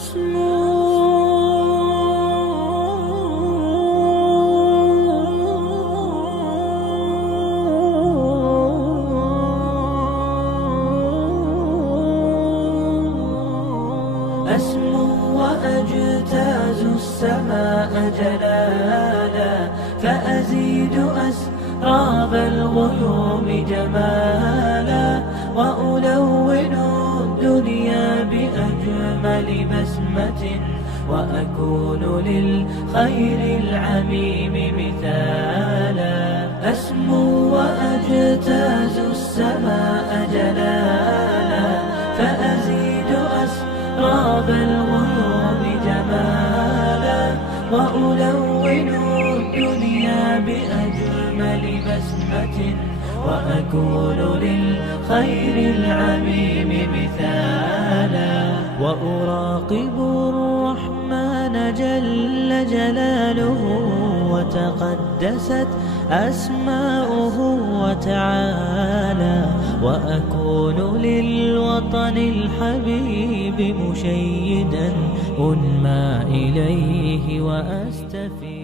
أسمو وأجتاز السماء جلالا، فأزيد أسراب الغيوم جمالا، وألون الدنيا بأجمل بسمة، وأكون للخير العميم مثالا. أسمو وأجتاز السماء جلالا، فأزيد أسراب الغيوم جمالا، وألون الدنيا بأجمل بسمة، وأكون للخير العميم مثالا. وأراقب الرحمن جل جلاله، وتقدست أسماؤه وتعالى، وأكون للوطن الحبيب مشيدا أنمى إليه وأستفيد.